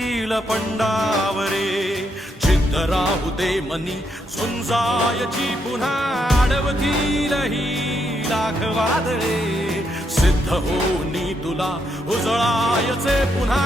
येईल पंडावरे जिद्द राहू दे मनी झुंजायची पुन्हा अडवतील ही लाख वादळे सिद्ध होनी तुला उजळायचे पुन्हा